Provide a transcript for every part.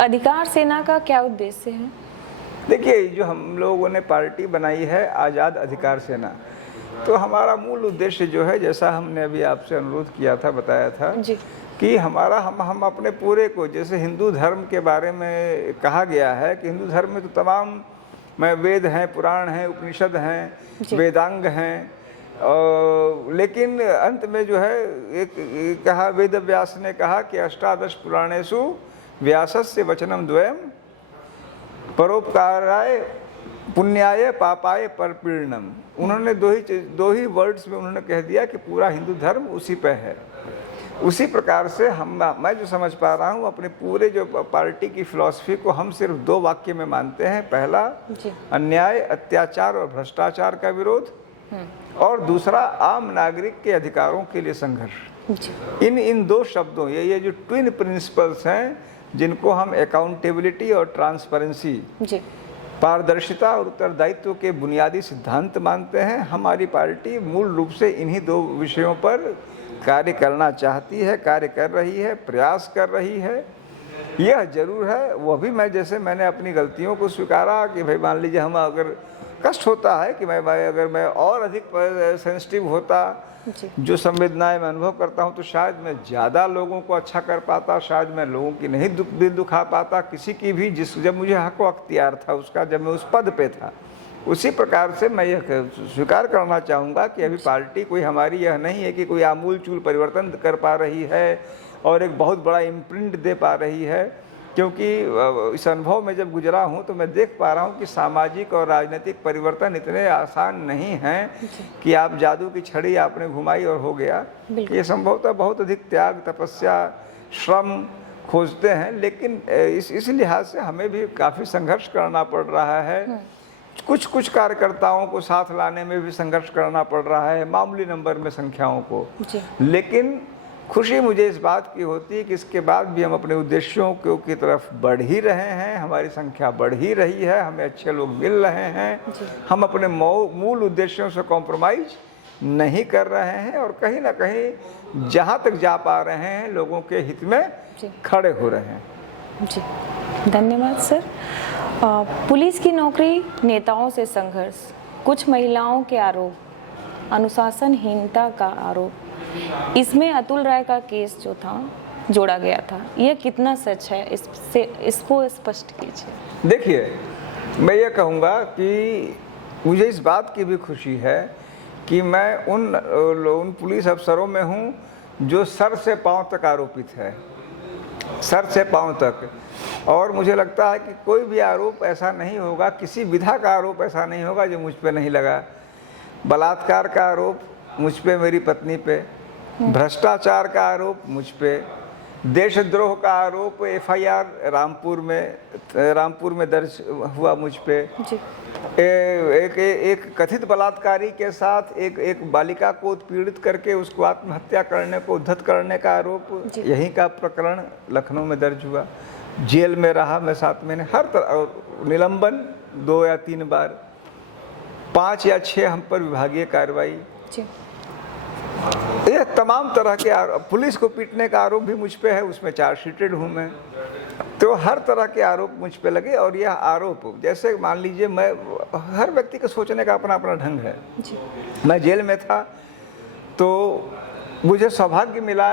अधिकार सेना का क्या उद्देश्य है? देखिए, जो हम लोगों ने पार्टी बनाई है आज़ाद अधिकार सेना, तो हमारा मूल उद्देश्य जो है, जैसा हमने अभी आपसे अनुरोध किया था, बताया था जी। कि हम अपने पूरे को, जैसे हिंदू धर्म के बारे में कहा गया है कि हिंदू धर्म में तो तमाम वेद हैं, पुराण हैं, उपनिषद हैं, वेदांग हैं, लेकिन अंत में जो है एक कहा, वेद व्यास ने कहा कि अष्टादश पुराणेषु व्यासस्य वचनम द्वयम परोपकाराय पुण्याय पापाय परपीड़नम। उन्होंने दो ही वर्ड्स में उन्होंने कह दिया कि पूरा हिंदू धर्म उसी पे है। उसी प्रकार से मैं जो समझ पा रहा हूँ, अपने पूरे जो पार्टी की फिलॉसफी को हम सिर्फ 2 वाक्य में मानते हैं। पहला, अन्याय, अत्याचार और भ्रष्टाचार का विरोध, और दूसरा, आम नागरिक के अधिकारों के लिए संघर्ष। इन 2 शब्दों, ये जो ट्विन प्रिंसिपल्स हैं, जिनको हम अकाउंटेबिलिटी और ट्रांसपेरेंसी, पारदर्शिता और उत्तरदायित्व के बुनियादी सिद्धांत मानते हैं। हमारी पार्टी मूल रूप से इन्हीं 2 विषयों पर कार्य करना चाहती है, कार्य कर रही है, प्रयास कर रही है। यह जरूर है, वह भी जैसे मैंने अपनी गलतियों को स्वीकारा कि भाई मान लीजिए, हम अगर कष्ट होता है कि अगर मैं और अधिक सेंसिटिव होता, जो संवेदनाएं मैं अनुभव करता हूं, तो शायद मैं ज़्यादा लोगों को अच्छा कर पाता, शायद मैं लोगों की नहीं दिल दुखा पाता, किसी की भी, जब मुझे हक व अख्तियार था उसका, जब मैं उस पद पे था। उसी प्रकार से मैं यह स्वीकार करना चाहूँगा कि अभी पार्टी कोई हमारी यह नहीं है कि कोई आमूल चूल परिवर्तन कर पा रही है और एक बहुत बड़ा इम्प्रिंट दे पा रही है, क्योंकि इस अनुभव में जब गुजरा हूँ तो मैं देख पा रहा हूँ कि सामाजिक और राजनीतिक परिवर्तन इतने आसान नहीं हैं कि आप जादू की छड़ी आपने घुमाई और हो गया। ये संभवतः बहुत अधिक त्याग, तपस्या, श्रम खोजते हैं, लेकिन इस लिहाज से हमें भी काफ़ी संघर्ष करना पड़ रहा है। कुछ कार्यकर्ताओं को साथ लाने में भी संघर्ष करना पड़ रहा है, मामूली नंबर में संख्याओं को, लेकिन खुशी मुझे इस बात की होती है कि इसके बाद भी हम अपने उद्देश्यों की तरफ बढ़ ही रहे हैं, हमारी संख्या बढ़ ही रही है, हमें अच्छे लोग मिल रहे हैं, हम अपने मूल उद्देश्यों से कॉम्प्रोमाइज नहीं कर रहे हैं, और कहीं ना कहीं जहां तक जा पा रहे हैं लोगों के हित में खड़े हो रहे हैं। जी, धन्यवाद सर। पुलिस की नौकरी, नेताओं से संघर्ष, कुछ महिलाओं के आरोप, अनुशासनहीनता का आरोप, इसमें अतुल राय का केस जो था जोड़ा गया था, यह कितना सच है, इसको स्पष्ट कीजिए। देखिए, मैं ये कहूँगा कि मुझे इस बात की भी खुशी है कि मैं उन पुलिस अफसरों में हूँ जो सर से पांव तक आरोपित है, सर से पांव तक। और मुझे लगता है कि कोई भी आरोप ऐसा नहीं होगा, किसी विधा का आरोप ऐसा नहीं होगा जो मुझ पे नहीं लगा। बलात्कार का आरोप मुझ पे, मेरी पत्नी पे, भ्रष्टाचार का आरोप मुझ पे, देशद्रोह का आरोप FIR रामपुर में दर्ज हुआ मुझ पे, एक कथित बलात्कारी के साथ एक बालिका को उत्पीड़ित करके उसको आत्महत्या करने को उद्धत करने का आरोप, यहीं का प्रकरण लखनऊ में दर्ज हुआ। जेल में रहा मैं 7 महीने, हर तरह निलंबन 2 या 3 बार, 5 या 6 हम पर विभागीय कार्रवाई, ये तमाम तरह के पुलिस को पीटने का आरोप भी मुझ पे है, उसमें चार्जशीटेड हूँ मैं। तो हर तरह के आरोप मुझ पे लगे, और यह आरोप, जैसे मान लीजिए, मैं, हर व्यक्ति के सोचने का अपना अपना ढंग है। मैं जेल में था तो मुझे सौभाग्य मिला,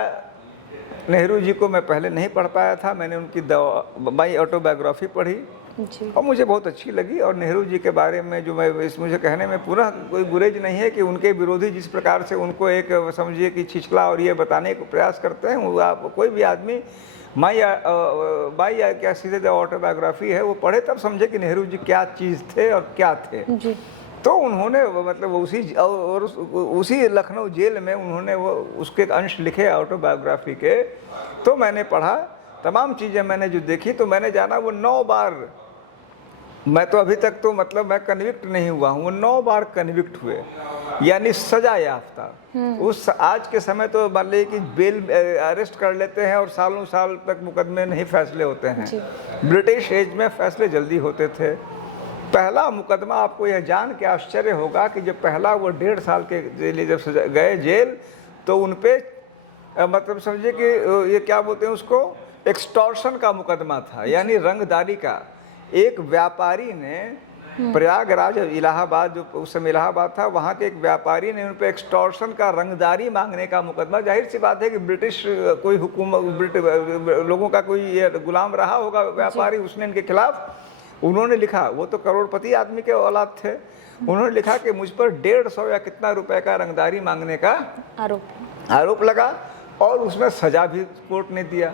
नेहरू जी को मैं पहले नहीं पढ़ पाया था, मैंने उनकी माई ऑटोबायोग्राफी पढ़ी और मुझे बहुत अच्छी लगी। और नेहरू जी के बारे में जो मुझे कहने में पूरा कोई गुरेज नहीं है कि उनके विरोधी जिस प्रकार से उनको एक समझिए कि छिछला और ये बताने का प्रयास करते हैं, वो आप कोई भी आदमी माई या क्या सीधे ऑटोबायोग्राफी है वो पढ़े तब समझे कि नेहरू जी क्या चीज़ थे और क्या थे। तो उन्होंने मतलब उसी लखनऊ जेल में उन्होंने वो उसके अंश लिखे ऑटोबायोग्राफी के, तो मैंने पढ़ा, तमाम चीज़ें मैंने जो देखी, तो मैंने जाना वो 9 बार, मैं तो अभी तक तो मतलब मैं कन्विक्ट नहीं हुआ हूँ, वो 9 बार कन्विक्ट हुए, यानी सजा याफ्ता। उस आज के समय तो मान लीजिए कि बेल अरेस्ट कर लेते हैं और सालों साल तक मुकदमे नहीं फैसले होते हैं। ब्रिटिश एज में फैसले जल्दी होते थे। पहला मुकदमा, आपको यह जान के आश्चर्य होगा कि जब पहला वो 1.5 साल के लिए जब गए जेल, तो उन पे मतलब समझिए कि ये क्या बोलते हैं उसको, एक्सटॉर्शन का मुकदमा था, यानी रंगदारी का। एक व्यापारी ने प्रयागराज, इलाहाबाद, जो उस समय इलाहाबाद था, वहाँ के एक व्यापारी ने उन पर एक्सटॉर्शन का, रंगदारी मांगने का मुकदमा। जाहिर सी बात है कि ब्रिटिश कोई हुकूमत, लोगों का कोई ये गुलाम रहा होगा व्यापारी, उसने इनके खिलाफ, उन्होंने लिखा, वो तो करोड़पति आदमी के औलाद थे, उन्होंने लिखा कि मुझ पर 150 या कितना रुपए का रंगदारी मांगने का आरोप लगा, और उसमें सजा भी कोर्ट ने दिया।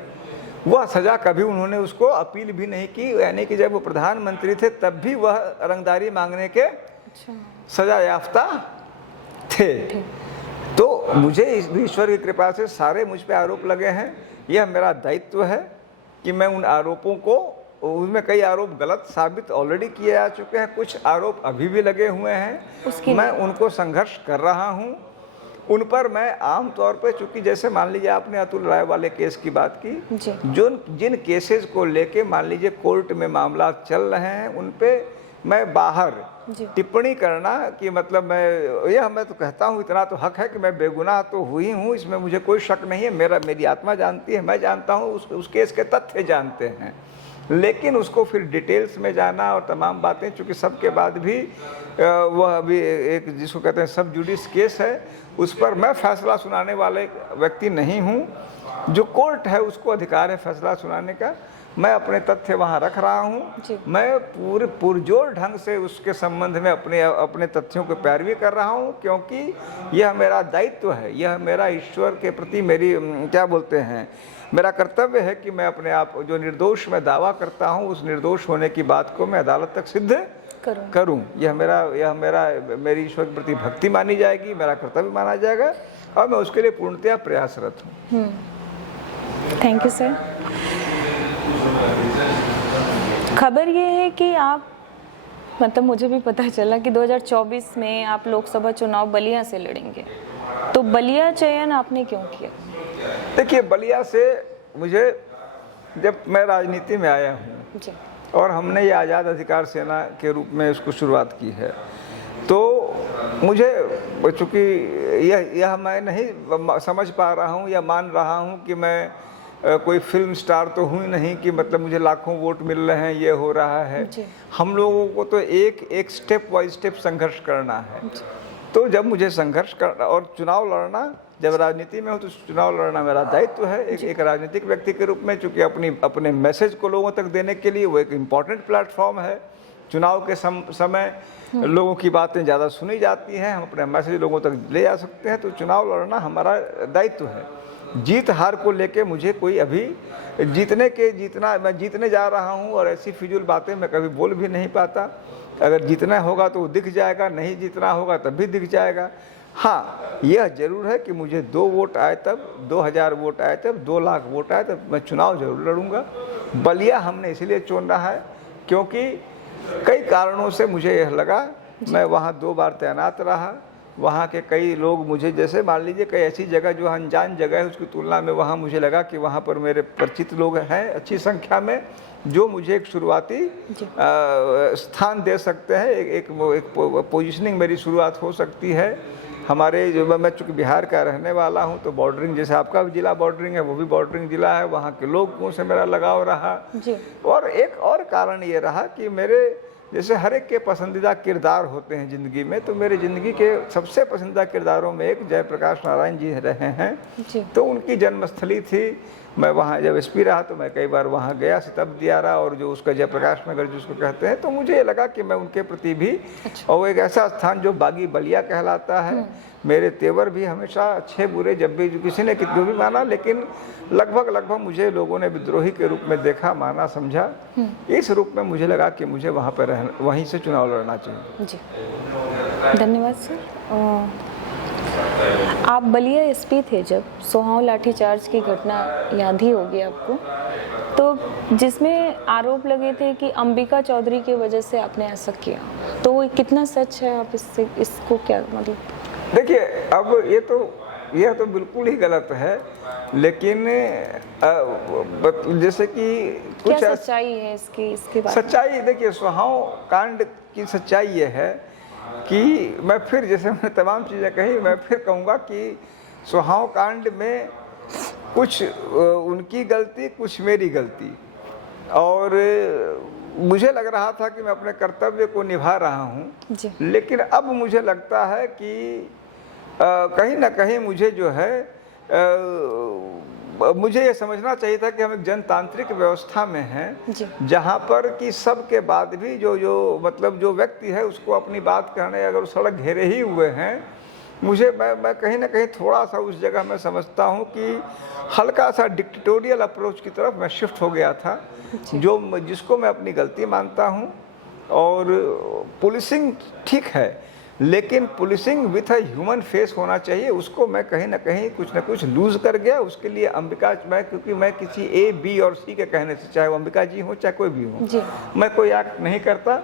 वह सजा कभी उन्होंने उसको अपील भी नहीं की, यानी कि जब वो प्रधानमंत्री थे तब भी वह रंगदारी मांगने के सजा याफ्ता थे। तो मुझे ईश्वर की कृपा से सारे मुझ पे आरोप लगे हैं। यह मेरा दायित्व है कि मैं उन आरोपों को, उनमें कई आरोप गलत साबित ऑलरेडी किए जा चुके हैं, कुछ आरोप अभी भी लगे हुए हैं, मैं उनको संघर्ष कर रहा हूं। उन पर मैं आम तौर पे, चूंकि जैसे मान लीजिए आपने अतुल राय वाले केस की बात की, जिन केसेस को लेके मान लीजिए कोर्ट में मामला चल रहे हैं, उन पे मैं बाहर टिप्पणी करना कि मतलब मैं तो कहता हूँ, इतना तो हक है कि मैं बेगुनाह तो हुई हूँ, इसमें मुझे कोई शक नहीं है। मेरी आत्मा जानती है, मैं जानता हूँ, उस केस के तथ्य जानते हैं, लेकिन उसको फिर डिटेल्स में जाना और तमाम बातें, चूँकि सबके बाद भी वह अभी एक जिसको कहते हैं सब जुडिस केस है, उस पर मैं फैसला सुनाने वाले व्यक्ति नहीं हूँ। जो कोर्ट है उसको अधिकार है फैसला सुनाने का। मैं अपने तथ्य वहाँ रख रहा हूँ, मैं पूरे पुरजोर ढंग से उसके संबंध में अपने तथ्यों को पैरवी कर रहा हूँ, क्योंकि यह मेरा दायित्व है, यह मेरा ईश्वर के प्रति मेरी क्या बोलते हैं, मेरा कर्तव्य है कि मैं अपने आप, जो निर्दोष मैं दावा करता हूँ, उस निर्दोष होने की बात को मैं अदालत तक सिद्ध करूं। यह मेरी ईश्वर के प्रति भक्ति मानी जाएगी, मेरा कर्तव्य माना जाएगा, और मैं उसके लिए पूर्णतया प्रयासरत हूँ। Thank you sir. खबर ये है कि आप, मतलब मुझे भी पता चला कि 2024 में आप लोकसभा चुनाव बलिया से लड़ेंगे, तो बलिया चयन आपने क्यों किया? देखिए, बलिया से मुझे, जब मैं राजनीति में आया हूँ और हमने ये आज़ाद अधिकार सेना के रूप में इसको शुरुआत की है, तो मुझे, चूँकि यह मैं नहीं समझ पा रहा हूँ या मान रहा हूँ कि मैं कोई फिल्म स्टार तो हूँ नहीं कि मतलब मुझे लाखों वोट मिल रहे हैं, ये हो रहा है। हम लोगों को तो एक स्टेप बाय स्टेप संघर्ष करना है। तो जब मुझे संघर्ष करना और चुनाव लड़ना, जब राजनीति में हो तो चुनाव लड़ना मेरा दायित्व है एक राजनीतिक व्यक्ति के रूप में, चूँकि अपने मैसेज को लोगों तक देने के लिए वो एक इम्पॉर्टेंट प्लेटफॉर्म है। चुनाव के समय लोगों की बातें ज़्यादा सुनी जाती हैं, हम अपने मैसेज लोगों तक ले जा सकते हैं, तो चुनाव लड़ना हमारा दायित्व है। जीत हार को लेके मुझे कोई अभी मैं जीतने जा रहा हूँ और ऐसी फिजूल बातें मैं कभी बोल भी नहीं पाता। अगर जीतना होगा तो वो दिख जाएगा, नहीं जीतना होगा तब भी दिख जाएगा। हाँ, यह जरूर है कि मुझे 2 वोट आए तब, 2000 वोट आए तब, 2 लाख वोट आए तब मैं चुनाव जरूर लड़ूंगा। बलिया हमने इसलिए चुना है क्योंकि कई कारणों से मुझे यह लगा, मैं वहाँ 2 बार तैनात रहा, वहाँ के कई लोग मुझे, जैसे मान लीजिए कई ऐसी जगह जो अनजान जगह है उसकी तुलना में वहाँ मुझे लगा कि वहाँ पर मेरे परिचित लोग हैं अच्छी संख्या में, जो मुझे एक शुरुआती स्थान दे सकते हैं, एक पोजीशनिंग मेरी शुरुआत हो सकती है। हमारे जो मैं चूँकि बिहार का रहने वाला हूँ, तो बॉर्डरिंग, जैसे आपका भी जिला बॉर्डरिंग है, वो भी बॉर्डरिंग जिला है, वहाँ के लोगों से मेरा लगाव रहा। और एक और कारण ये रहा कि मेरे जैसे हर एक के पसंदीदा किरदार होते हैं ज़िंदगी में, तो मेरे ज़िंदगी के सबसे पसंदीदा किरदारों में एक जयप्रकाश नारायण जी रहे हैं। तो उनकी जन्मस्थली थी, मैं वहाँ जब एसपी रहा तो मैं कई बार वहाँ गया, सितब दियारा और जो उसका जयप्रकाश नगर जिसको कहते हैं, तो मुझे ये लगा कि मैं उनके प्रति भी, और एक ऐसा स्थान जो बागी बलिया कहलाता है, मेरे तेवर भी हमेशा अच्छे बुरे, जब भी किसी ने जो भी माना, लेकिन लगभग मुझे लोगों ने विद्रोही के रूप में देखा, माना, समझा। इस रूप में मुझे लगा कि मुझे वहाँ पर वहीं से चुनाव लड़ना चाहिए। जी, धन्यवाद सर। आप बलिया एसपी थे जब सोहाव लाठीचार्ज की घटना याद ही होगी आपको, तो जिसमें आरोप लगे थे कि अंबिका चौधरी की वजह से आपने ऐसा किया, तो वो कितना सच है? आप इसको क्या मतलब? देखिए, अब यह तो बिल्कुल ही गलत है, लेकिन जैसे कि कुछ क्या सच्चाई है इसके बारे में? सच्चाई, देखिए, सोहाव कांड की सच्चाई ये है कि मैं फिर, जैसे मैंने तमाम चीज़ें कही, मैं फिर कहूँगा कि सोहाव कांड में कुछ उनकी गलती, कुछ मेरी गलती। और मुझे लग रहा था कि मैं अपने कर्तव्य को निभा रहा हूँ, लेकिन अब मुझे लगता है कि कहीं ना कहीं मुझे जो है मुझे ये समझना चाहिए था कि हम एक जनतांत्रिक व्यवस्था में हैं, जहाँ पर कि सबके बाद भी जो मतलब जो व्यक्ति है उसको अपनी बात कहने, अगर सड़क घेरे ही हुए हैं, मैं कहीं ना कहीं थोड़ा सा उस जगह में समझता हूँ कि हल्का सा डिक्टेटोरियल अप्रोच की तरफ मैं शिफ्ट हो गया था, जिसको मैं अपनी गलती मानता हूँ। और पुलिसिंग ठीक है, लेकिन policing with a human face होना चाहिए, उसको मैं कहीं ना कहीं कुछ ना कुछ लूज कर गया। उसके लिए अंबिका, क्योंकि मैं किसी ए, बी और सी के कहने से, चाहे वो अंबिका जी हो चाहे कोई भी हो, मैं कोई एक्ट नहीं करता।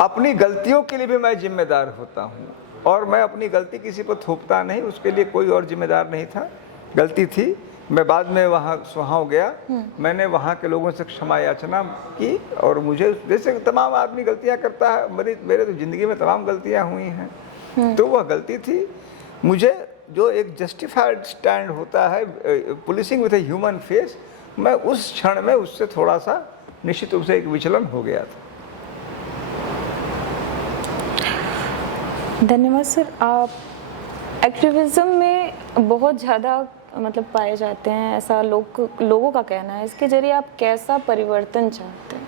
अपनी गलतियों के लिए भी मैं जिम्मेदार होता हूँ, और मैं अपनी गलती किसी पर थोपता नहीं, उसके लिए कोई और जिम्मेदार नहीं था। गलती थी, मैं बाद में वहाँ सुहाव गया, मैंने वहाँ के लोगों से क्षमा याचना की, और मुझे जैसे तमाम आदमी गलतियाँ करता है, मेरे तो ज़िंदगी में तमाम गलतियाँ हुई हैं, तो वह गलती थी। मुझे जो एक जस्टिफाइड स्टैंड होता है, policing with a human face, मैं उस क्षण में उससे थोड़ा सा निश्चित रूप से एक विचलन हो गया था। धन्यवाद सर। आप एक्टिविज्म में बहुत ज़्यादा मतलब पाए जाते हैं, ऐसा लोगों का कहना है। इसके जरिए आप कैसा परिवर्तन चाहते हैं?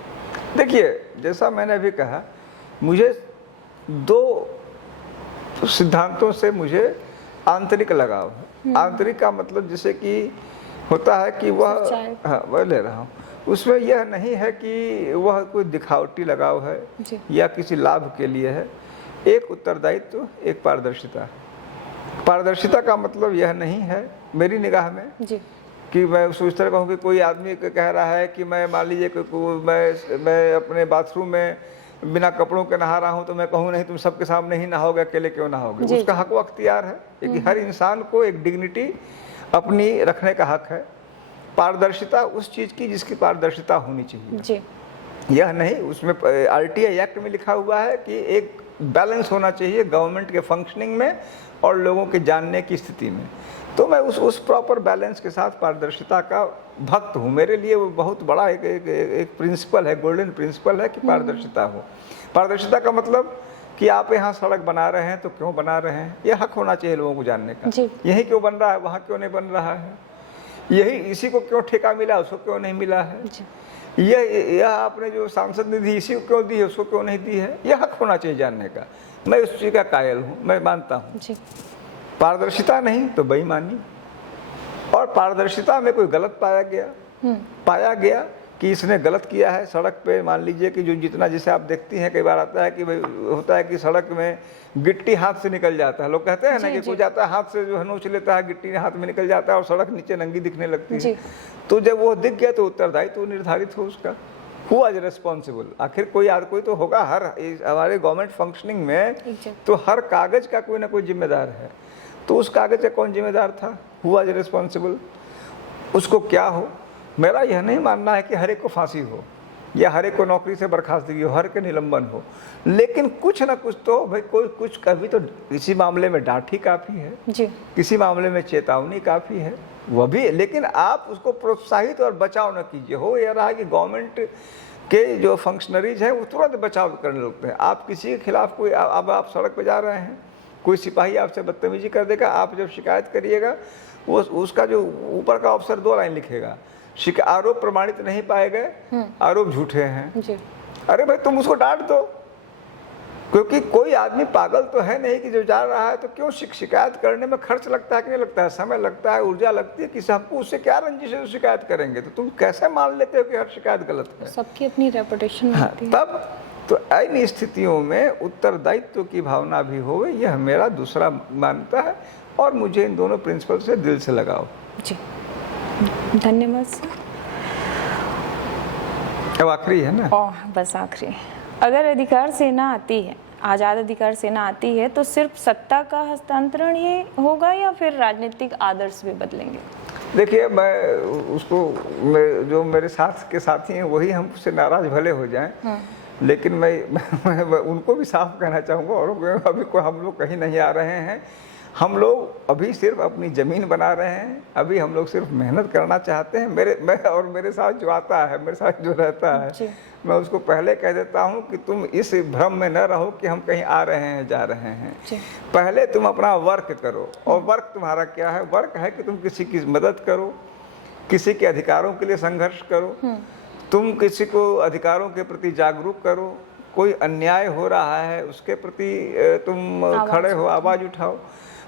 देखिए, जैसा मैंने अभी कहा, मुझे दो सिद्धांतों से मुझे आंतरिक लगाव है। आंतरिक का मतलब जैसे कि होता है कि वह, हाँ वह ले रहा हूँ, उसमें यह नहीं है कि वह कोई दिखावटी लगाव है या किसी लाभ के लिए है। एक उत्तरदायित्व, एक पारदर्शिता। पारदर्शिता का मतलब यह नहीं है मेरी निगाह में कि मैं उसको इस तरह कहूँ कि कोई आदमी कह रहा है कि मैं, मान लीजिए मैं अपने बाथरूम में बिना कपड़ों के नहा रहा हूँ, तो मैं कहूँ नहीं तुम सबके सामने ही नहाओगे, अकेले क्यों नहाओगे। उसका हक व अख्तियार है कि हर इंसान को एक डिग्निटी अपनी रखने का हक है। पारदर्शिता उस चीज़ की जिसकी पारदर्शिता होनी चाहिए, यह नहीं, उसमें RTI एक्ट में लिखा हुआ है कि एक बैलेंस होना चाहिए गवर्नमेंट के फंक्शनिंग में और लोगों के जानने की स्थिति में। तो मैं उस प्रॉपर बैलेंस के साथ पारदर्शिता का भक्त हूँ। मेरे लिए वो बहुत बड़ा एक प्रिंसिपल है, गोल्डन प्रिंसिपल है कि पारदर्शिता हो। पारदर्शिता का मतलब कि आप यहाँ सड़क बना रहे हैं तो क्यों बना रहे हैं, यह हक होना चाहिए लोगों को जानने का। यही क्यों बन रहा है, वहाँ क्यों नहीं बन रहा है, यही इसी को क्यों ठेका मिला, उसको क्यों नहीं मिला है, यह आपने जो सांसद निधि इसी को क्यों दी है, उसको क्यों नहीं दी है, यह हक होना चाहिए जानने का। मैं उस चीज़ का कायल हूँ, मैं मानता हूँ। पारदर्शिता नहीं तो बेईमानी। और पारदर्शिता में कोई गलत पाया गया कि इसने गलत किया है सड़क पे, मान लीजिए कि जो जितना, जैसे आप देखती हैं कई बार आता है कि भाई होता है कि सड़क में गिट्टी हाथ से निकल जाता है, लोग कहते हैं ना कि कोई जाता है हाथ से जो है नोच लेता है, गिट्टी हाथ में निकल जाता है और सड़क नीचे नंगी दिखने लगती है। तो जब वो दिख गया तो उत्तरदायित्व तो निर्धारित हो उसका, हु इज रिस्पॉन्सिबल। आखिर कोई तो होगा, हर हमारे गवर्नमेंट फंक्शनिंग में तो हर कागज का कोई ना कोई जिम्मेदार है। तो उस कागज का कौन जिम्मेदार था, हु इज रिस्पॉन्सिबल, उसको क्या हो। मेरा यह नहीं मानना है कि हर एक को फांसी हो या हर एक को नौकरी से बर्खास्तगी हो, हर के निलंबन हो, लेकिन कुछ ना कुछ तो भाई कोई कुछ, कभी तो किसी मामले में डांट ही काफ़ी है किसी मामले में चेतावनी काफ़ी है, वह भी। लेकिन आप उसको प्रोत्साहित और बचाव न कीजिए। हो यह रहा है कि गवर्नमेंट के जो फंक्शनरीज हैं वो तुरंत बचाव करने लगते हैं। आप किसी के खिलाफ कोई, अब आप सड़क पर जा रहे हैं, कोई सिपाही आपसे बदतमीजी कर देगा, आप जब शिकायत करिएगा वो उसका जो ऊपर का अफसर 2 लाइन लिखेगा, आरोप प्रमाणित नहीं पाए गए, आरोप झूठे हैं। अरे भाई तुम उसको डांट दो, क्योंकि कोई आदमी पागल तो है नहीं कि जो जा रहा है तो क्यों शिकायत करने में खर्च लगता है कि नहीं लगता है, समय लगता है, ऊर्जा लगती है, कि हमको उससे क्या रंजिश है शिकायत करेंगे। तो तुम कैसे मान लेते हो कि हर शिकायत गलत है, सबकी अपनी रेपुटेशन होती है। तब तो इन स्थितियों में उत्तरदायित्व की भावना भी हो, यह मेरा दूसरा मान्यता है और मुझे इन दोनों प्रिंसिपल से दिल से लगाओ। जी धन्यवाद सर। अब आखिरी है ना, बस आखिरी। अगर अधिकार सेना आती है, आज़ाद अधिकार सेना आती है, तो सिर्फ सत्ता का हस्तांतरण ही होगा या फिर राजनीतिक आदर्श भी बदलेंगे? देखिए, मैं उसको, जो मेरे साथ के साथी हैं वही हमसे नाराज भले हो जाएं, लेकिन मैं उनको भी साफ कहना चाहूँगा, और अभी कोई हम लोग कहीं नहीं आ रहे हैं। हम लोग अभी सिर्फ अपनी ज़मीन बना रहे हैं, अभी हम लोग सिर्फ मेहनत करना चाहते हैं। मेरे साथ जो आता है, मेरे साथ जो रहता है, मैं उसको पहले कह देता हूँ कि तुम इस भ्रम में न रहो कि हम कहीं आ रहे हैं, जा रहे हैं। पहले तुम अपना वर्क करो, और वर्क तुम्हारा क्या है? वर्क है कि तुम किसी की मदद करो, किसी के अधिकारों के लिए संघर्ष करो, तुम किसी को अधिकारों के प्रति जागरूक करो, कोई अन्याय हो रहा है उसके प्रति तुम खड़े हो, आवाज़ उठाओ।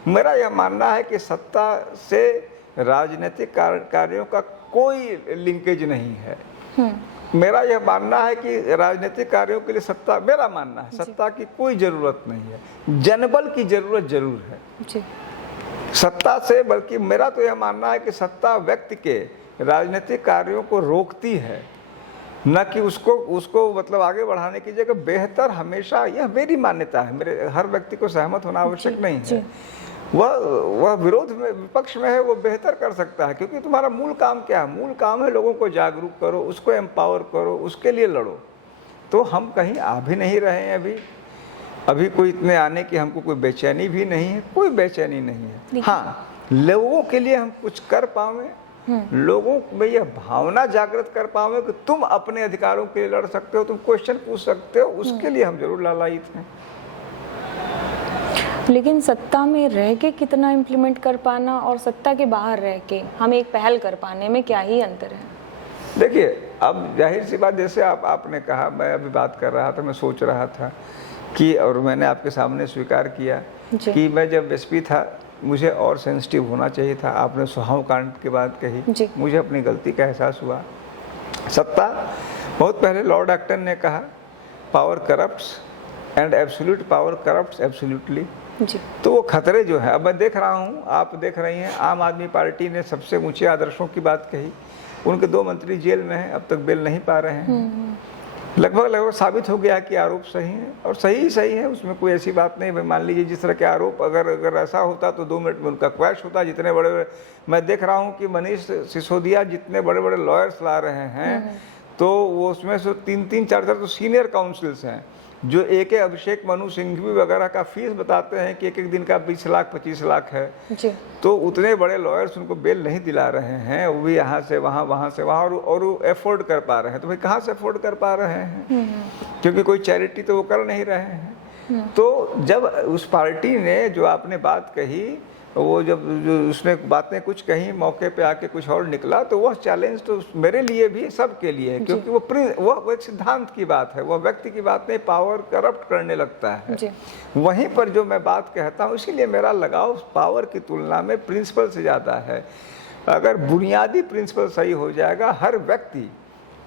मेरा यह मानना है कि सत्ता से राजनीतिक कार्यों का कोई लिंकेज नहीं है। मेरा यह मानना है कि राजनीतिक कार्यों के लिए सत्ता, मेरा मानना है सत्ता की कोई ज़रूरत नहीं है, जनबल की ज़रूरत जरूर है जी। सत्ता से, बल्कि मेरा तो यह मानना है कि सत्ता व्यक्ति के राजनीतिक कार्यों को रोकती है, न कि उसको मतलब आगे बढ़ाने की जगह बेहतर हमेशा, यह मेरी मान्यता है, मेरे हर व्यक्ति को सहमत होना आवश्यक नहीं है। वह विरोध में, विपक्ष में है, वो बेहतर कर सकता है, क्योंकि तुम्हारा मूल काम क्या है? मूल काम है लोगों को जागरूक करो, उसको एम्पावर करो, उसके लिए लड़ो। तो हम कहीं आ भी नहीं रहे हैं अभी कोई इतने आने की हमको कोई बेचैनी भी नहीं है, कोई बेचैनी नहीं है। हाँ, लोगों के लिए हम कुछ कर पावे, लोगों में यह भावना जागृत कर पावे कि तुम अपने अधिकारों के लिए लड़ सकते हो, तुम क्वेश्चन पूछ सकते हो, उसके लिए हम जरूर लालायित हैं। लेकिन सत्ता में रह के कितना इम्प्लीमेंट कर पाना और सत्ता के बाहर रह के हम एक पहल कर पाने में क्या ही अंतर है? देखिए, अब जाहिर सी बात, जैसे आपने कहा, मैं अभी बात कर रहा था, मैं सोच रहा था कि, और मैंने आपके सामने स्वीकार किया कि मैं जब एसपी था मुझे और सेंसिटिव होना चाहिए था। आपने सुहाव कांड की बात कही, मुझे अपनी गलती का एहसास हुआ। सत्ता, बहुत पहले लॉर्ड एक्टन ने कहा, power corrupts and absolute power corrupts absolutely. तो वो खतरे जो है, अब मैं देख रहा हूँ, आप देख रही हैं, आम आदमी पार्टी ने सबसे ऊंचे आदर्शों की बात कही, उनके 2 मंत्री जेल में हैं, अब तक बेल नहीं पा रहे हैं। लगभग साबित हो गया कि आरोप सही है, और सही है, उसमें कोई ऐसी बात नहीं। मान लीजिए जिस तरह के आरोप, अगर ऐसा होता तो 2 मिनट में उनका क्वैश होता। जितने बड़े, मैं देख रहा हूँ कि मनीष सिसोदिया जितने बड़े बड़े लॉयर्स ला रहे हैं, तो वो उसमें से 3-3, 4-4 तो सीनियर काउंसिल्स हैं, जो एक अभिषेक मनु सिंघवी वगैरह का फीस बताते हैं कि एक दिन का 20 लाख 25 लाख है जी। तो उतने बड़े लॉयर्स उनको बेल नहीं दिला रहे हैं, वो भी यहाँ से वहाँ, वहाँ से वहाँ, और वो अफोर्ड कर पा रहे हैं। तो भाई कहाँ से अफोर्ड कर पा रहे हैं? क्योंकि कोई चैरिटी तो वो कर नहीं रहे हैं। तो जब उस पार्टी ने, जो आपने बात कही, वो जब जो उसने बातें कुछ कही, मौके पे आके कुछ और निकला, तो वह चैलेंज तो मेरे लिए भी, सबके लिए है, क्योंकि वो एक सिद्धांत की बात है, वह व्यक्ति की बात नहीं, पावर करप्ट करने लगता है। वहीं पर जो मैं बात कहता हूँ, इसीलिए मेरा लगाव पावर की तुलना में प्रिंसिपल से ज़्यादा है। अगर बुनियादी प्रिंसिपल सही हो जाएगा, हर व्यक्ति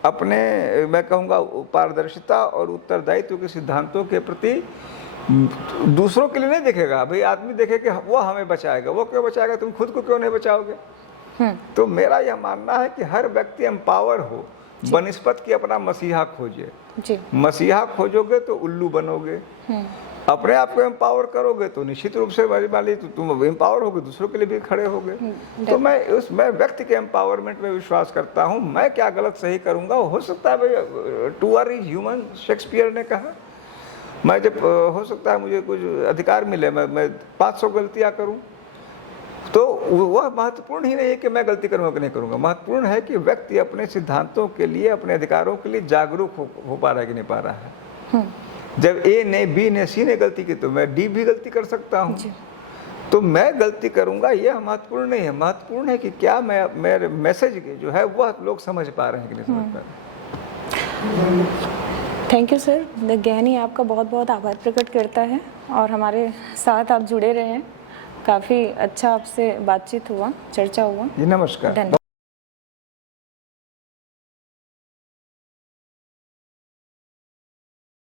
अपने, मैं कहूँगा, पारदर्शिता और उत्तरदायित्व के सिद्धांतों के प्रति दूसरों के लिए नहीं देखेगा। भाई आदमी देखे कि वो हमें बचाएगा, वो क्यों बचाएगा? तुम खुद को क्यों नहीं बचाओगे? तो मेरा यह मानना है कि हर व्यक्ति एम्पावर हो, बनिस्पत की अपना मसीहा खोजे। मसीहा खोजोगे तो उल्लू बनोगे, अपने आप को एम्पावर करोगे तो निश्चित रूप से वाली तो तुम एम्पावर होगे, दूसरों के लिए भी खड़े होगे। तो मैं व्यक्ति के एम्पावरमेंट में विश्वास करता हूँ। मैं क्या गलत सही करूँगा, हो सकता है भाई, to err is human, Shakespeare ने कहा। मैं जब, हो सकता है मुझे कुछ अधिकार मिले, मैं 500 गलतियां करूं, तो वह महत्वपूर्ण ही नहीं है कि मैं गलती करूंगा कि नहीं करूंगा। महत्वपूर्ण है कि व्यक्ति अपने सिद्धांतों के लिए, अपने अधिकारों के लिए जागरूक हो पा रहा है कि नहीं पा रहा है। जब ए ने, बी ने, सी ने गलती की, तो मैं डी भी गलती कर सकता हूँ। तो मैं गलती करूंगा, यह महत्वपूर्ण नहीं है। महत्वपूर्ण है कि क्या मेरे मैसेज जो है वह लोग समझ पा रहे हैं कि नहीं समझ पा रहे हैं। Thank you sir. द गहनी आपका बहुत बहुत आभार प्रकट करता है, और हमारे साथ आप जुड़े रहे हैं। काफ़ी अच्छा आपसे बातचीत हुआ, चर्चा हुआ। जी नमस्कार।